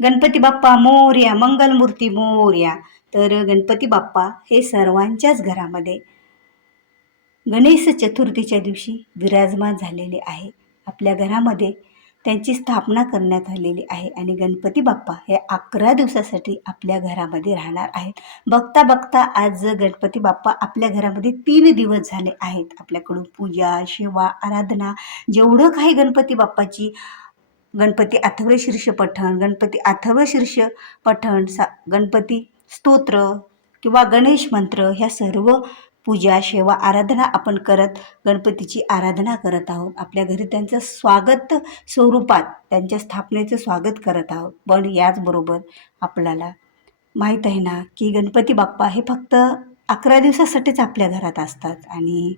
गणपती बाप्पा मोर्या मंगलमूर्ती मोर्या. तर गणपती बाप्पा हे सर्वांच्याच घरामध्ये गणेश चतुर्थीच्या दिवशी विराजमान झालेले आहे. आपल्या घरामध्ये त्यांची स्थापना करण्यात आलेली आहे आणि गणपती बाप्पा हे अकरा दिवसासाठी आपल्या घरामध्ये राहणार आहेत. बघता बघता आज गणपती बाप्पा आपल्या घरामध्ये तीन दिवस झाले आहेत. आपल्याकडून पूजा सेवा आराधना जेवढं काही गणपती बाप्पाची गणपती अथर्व शीर्ष पठण गणपती अथर्व शीर्ष पठण सा गणपती स्तोत्र किंवा गणेश मंत्र ह्या सर्व पूजा सेवा आराधना आपण करत गणपतीची आराधना करत आहोत. आपल्या घरी त्यांचं स्वागत स्वरूपात त्यांच्या स्थापनेचं स्वागत करत आहोत. पण याचबरोबर आपल्याला माहीत आहे ना की गणपती बाप्पा हे फक्त अकरा दिवसासाठीच आपल्या घरात असतात आणि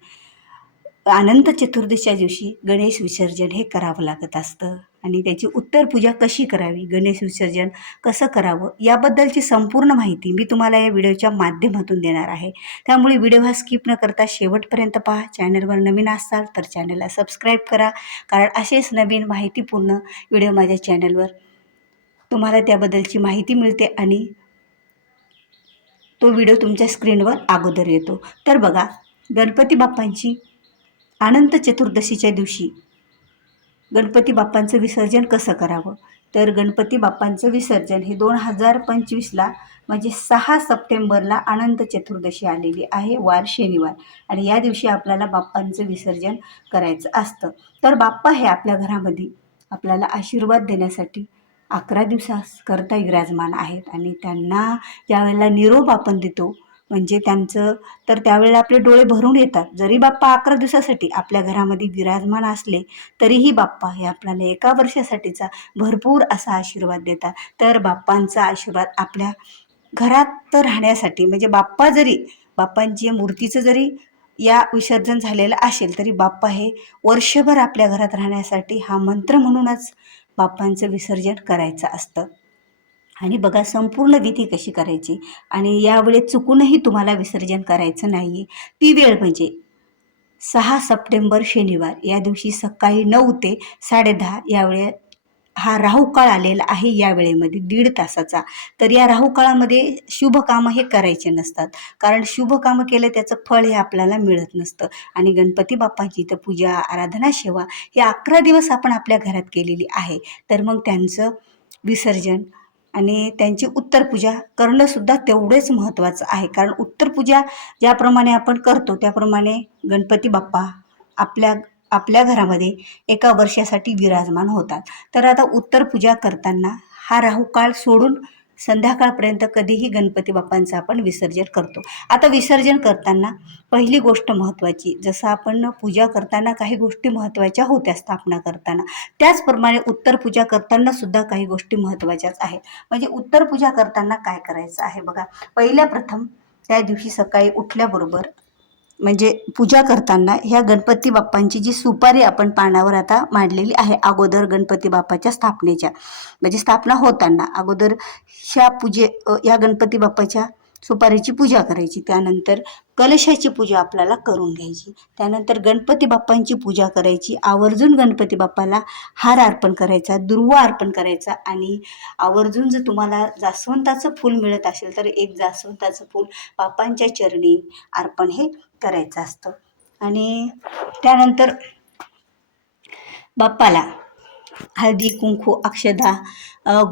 अनंत चतुर्दशीच्या दिवशी गणेश विसर्जन हे करावं लागत असतं. आणि त्याची उत्तर पूजा कशी करावी गणेश विसर्जन कसं करावं याबद्दलची संपूर्ण माहिती मी तुम्हाला या व्हिडिओच्या माध्यमातून देणार आहे. त्यामुळे व्हिडिओ हा स्किप न करता शेवटपर्यंत पहा. चॅनलवर नवीन असाल तर चॅनलला सबस्क्राईब करा. कारण असेच नवीन माहितीपूर्ण व्हिडिओ माझ्या चॅनलवर तुम्हाला त्याबद्दलची माहिती मिळते आणि तो व्हिडिओ तुमच्या स्क्रीनवर अगोदर येतो. तर बघा गणपती बाप्पांची अनंत चतुर्दशीच्या दिवशी. गणपती बाप्पांचं विसर्जन कसं करावं? तर गणपती बाप्पांचं विसर्जन हे दोन हजार पंचवीसला म्हणजे सहा सप्टेंबरला अनंत चतुर्दशी आलेली आहे वार शनिवार. आणि या दिवशी आपल्याला बाप्पांचं विसर्जन करायचं असतं. तर बाप्पा हे आपल्या घरामध्ये आपल्याला आशीर्वाद देण्यासाठी अकरा दिवसाकरता विराजमान आहेत. आणि त्यांना ज्यावेळेला निरोप आपण देतो म्हणजे त्यांचं तर त्यावेळेला आपले डोळे भरून येतात. जरी बाप्पा अकरा दिवसासाठी आपल्या घरामध्ये विराजमान असले तरीही बाप्पा हे आपल्याला एका वर्षासाठीचा भरपूर असा आशीर्वाद देतात. तर बाप्पांचा आशीर्वाद आपल्या घरात राहण्यासाठी म्हणजे बाप्पा जरी बाप्पांची मूर्तीचं जरी या विसर्जन झालेलं असेल तरी बाप्पा हे वर्षभर आपल्या घरात राहण्यासाठी हा मंत्र म्हणूनच बाप्पांचं विसर्जन करायचं असतं. आणि बघा संपूर्ण विधी कशी करायची? आणि यावेळी चुकूनही तुम्हाला विसर्जन करायचं नाही आहे ती वेळ म्हणजे सहा सप्टेंबर शनिवार या दिवशी सकाळी नऊ ते साडेदहा यावेळे हा राहू काळ आलेला आहे या वेळेमध्ये दीड तासाचा. तर या राहू काळामध्ये शुभ कामं हे करायचे नसतात. कारण शुभ कामं केलं त्याचं फळ हे आपल्याला मिळत नसतं. आणि गणपती बाप्पाची तर पूजा आराधना सेवा हे अकरा दिवस आपण आपल्या घरात केलेली आहे. तर मग त्यांचं विसर्जन आणि त्यांची उत्तरपूजा करणंसुद्धा तेवढेच महत्त्वाचं आहे. कारण उत्तरपूजा ज्याप्रमाणे आपण करतो त्याप्रमाणे गणपती बाप्पा आपल्या आपल्या घरामध्ये एका वर्षासाठी विराजमान होतात. तर आता उत्तरपूजा करताना हा राहू काळ सोडून संध्याकाळपर्यंत कधीही गणपती बाप्पांचं आपण विसर्जन करतो. आता विसर्जन करताना पहिली गोष्ट महत्त्वाची जसं आपण पूजा करताना काही गोष्टी महत्त्वाच्या होत्या स्थापना करताना. त्याचप्रमाणे उत्तर पूजा करताना सुद्धा काही गोष्टी महत्त्वाच्याच आहेत. म्हणजे उत्तर पूजा करताना काय करायचं आहे बघा. पहिल्या प्रथम त्या दिवशी सकाळी उठल्याबरोबर म्हणजे पूजा करताना ह्या गणपती बाप्पांची जी सुपारी आपण पानावर आता मांडलेली आहे अगोदर गणपती बाप्पाच्या स्थापनेच्या म्हणजे स्थापना होताना अगोदर ह्या पूजे ह्या गणपती बाप्पाच्या सुपारीची पूजा करायची त्यानंतर कलशाची पूजा आपल्याला करून घ्यायची त्यानंतर गणपती बाप्पांची पूजा करायची आवर्जून गणपती बाप्पाला हार अर्पण करायचा दुर्वा अर्पण करायचा आणि आवर्जून जर तुम्हाला जास्वंताचं फूल मिळत असेल तर एक जास्वंताचं फूल बाप्पांच्या चरणी अर्पण हे करायचं असतं. आणि त्यानंतर बाप्पाला हळदी कुंकू अक्षदा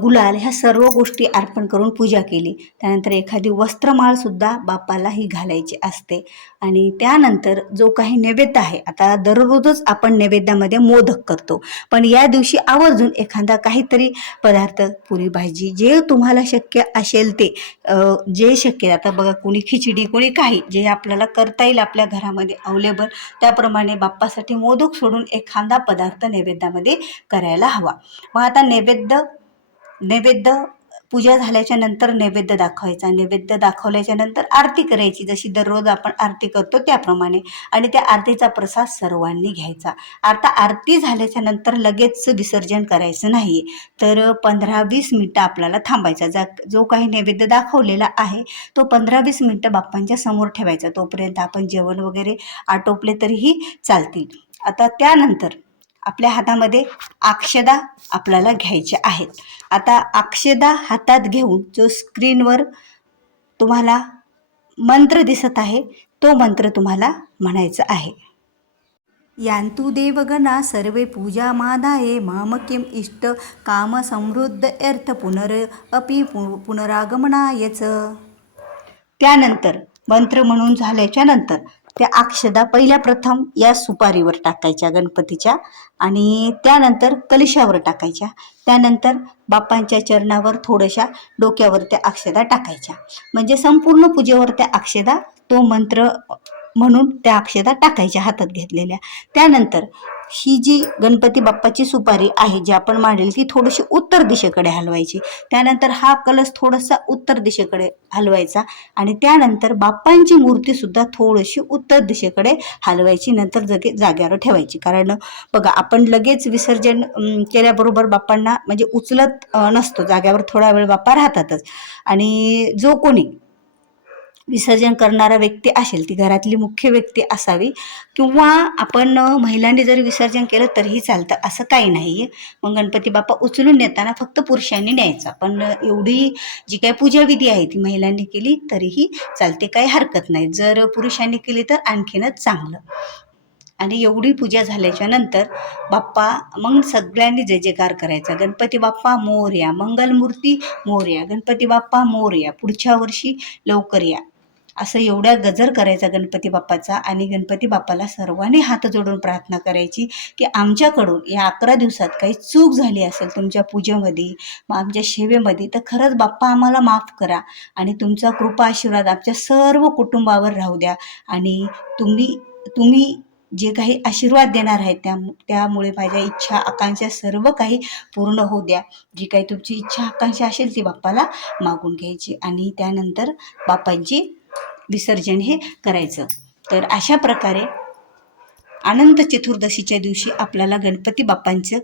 गुलाल ह्या सर्व गोष्टी अर्पण करून पूजा केली. त्यानंतर एखादी वस्त्रमाळसुद्धा बापाला ही घालायची असते. आणि त्यानंतर जो काही नैवेद्य आहे आता दररोजच आपण नैवेद्यामध्ये मोदक करतो. पण या दिवशी आवर्जून एखादा काहीतरी पदार्थ पुरी भाजी जे तुम्हाला शक्य असेल ते जे शक्य आता बघा कोणी खिचडी कोणी काही जे आपल्याला करता येईल आपल्या घरामध्ये अवेलेबल त्याप्रमाणे बाप्पासाठी मोदक सोडून एखादा पदार्थ नैवेद्यामध्ये करायला हवा. मग आता नैवेद्य नैवेद्य पूजा झाल्याच्यानंतर नैवेद्य दाखवायचा. नैवेद्य दाखवल्याच्या नंतर आरती करायची. जशी दररोज आपण आरती करतो त्याप्रमाणे. आणि त्या आरतीचा प्रसाद सर्वांनी घ्यायचा. आता आरती झाल्याच्यानंतर लगेच विसर्जन करायचं नाही. तर पंधरा वीस मिनटं आपल्याला थांबायचा. जा जो काही नैवेद्य दाखवलेला आहे तो पंधरा वीस मिनटं बाप्पांच्या समोर ठेवायचा. तोपर्यंत आपण जेवण वगैरे आटोपले तरीही चालतील. आता त्यानंतर आपल्या हातामध्ये अक्षदा आपल्याला घ्यायच्या आहेत. आता अक्षदा हातात घेऊन जो स्क्रीनवर तुम्हाला मंत्र दिसत आहे तो मंत्र तुम्हाला म्हणायचा आहे. यान्तु देवगणा सर्वे पूजा मादाये माम किम इष्ट काम समृद्ध अर्थ पुनर अपि पुनरागमनायच त्यानंतर मंत्र म्हणून झाल्याच्यानंतर त्या अक्षदा पहिल्या प्रथम या सुपारीवर टाकायच्या गणपतीच्या आणि त्यानंतर कलशावर टाकायच्या. त्यानंतर बाप्पांच्या चरणावर थोड्याशा डोक्यावर त्या अक्षदा टाकायच्या. म्हणजे संपूर्ण पूजेवर त्या अक्षदा तो मंत्र म्हणून त्या अक्षदा टाकायच्या हातात घेतलेल्या. त्यानंतर ही जी गणपती बाप्पाची सुपारी आहे जी आपण मांडेल ती थोडीशी उत्तर दिशेकडे हलवायची. त्यानंतर हा कलश थोडासा उत्तर दिशेकडे हलवायचा आणि त्यानंतर बाप्पांची मूर्ती सुद्धा थोडीशी उत्तर दिशेकडे हलवायची नंतर जगे जाग्यावर ठेवायची. कारण बघा आपण लगेच विसर्जन केल्याबरोबर बाप्पांना म्हणजे उचलत नसतो. जाग्यावर थोडा वेळ बाप्पा राहतातच. आणि जो कोणी विसर्जन करणारा व्यक्ती असेल ती घरातली मुख्य व्यक्ती असावी किंवा आपण महिलांनी जरी विसर्जन केलं तरीही चालतं असं काही नाही आहे मग गणपती बाप्पा उचलून नेताना फक्त पुरुषांनी न्यायचा. पण एवढी जी काही पूजाविधी आहे ती महिलांनी केली तरीही चालते काही हरकत नाही. जर पुरुषांनी केली तर आणखीनच चांगलं. आणि एवढी पूजा झाल्याच्यानंतर बाप्पा मग सगळ्यांनी जय जयकार करायचा. गणपती बाप्पा मोर्या मंगलमूर्ती मोर्या गणपती बाप्पा मोर्या पुढच्या वर्षी लवकर या. असं एवढ्या गजर करायचा गणपती बाप्पाचा आणि गणपती बाप्पाला सर्वांनी हात जोडून प्रार्थना करायची की आमच्याकडून या अकरा दिवसात काही चूक झाली असेल तुमच्या पूजेमध्ये मग आमच्या सेवेमध्ये तर खरंच बाप्पा आम्हाला माफ करा आणि तुमचा कृपा आशीर्वाद आमच्या सर्व कुटुंबावर राहू द्या. आणि तुम्ही तुम्ही जे काही आशीर्वाद देणार आहेत त्या त्यामुळे माझ्या इच्छा आकांक्षा सर्व काही पूर्ण होऊ द्या. जी काही तुमची इच्छा आकांक्षा असेल ती बाप्पाला मागून घ्यायची. आणि त्यानंतर बाप्पांची विसर्जन हे करायचं. तर अशा प्रकारे अनंत चतुर्दशीच्या दिवशी आपल्याला गणपती बाप्पांचं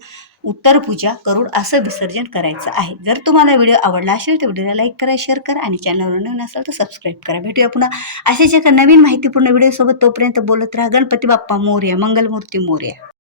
उत्तर पूजा करून असं विसर्जन करायचं आहे. जर तुम्हाला व्हिडिओ आवडला असेल तर व्हिडिओला लाईक करा शेअर करा आणि चॅनलवर नवीन असाल तर सबस्क्राईब करा. भेटूया पुन्हा अशाच एका नवीन माहितीपूर्ण व्हिडिओसोबत. तोपर्यंत बोलत राहा गणपती बाप्पा मोर्या मंगलमूर्ती मोर्या.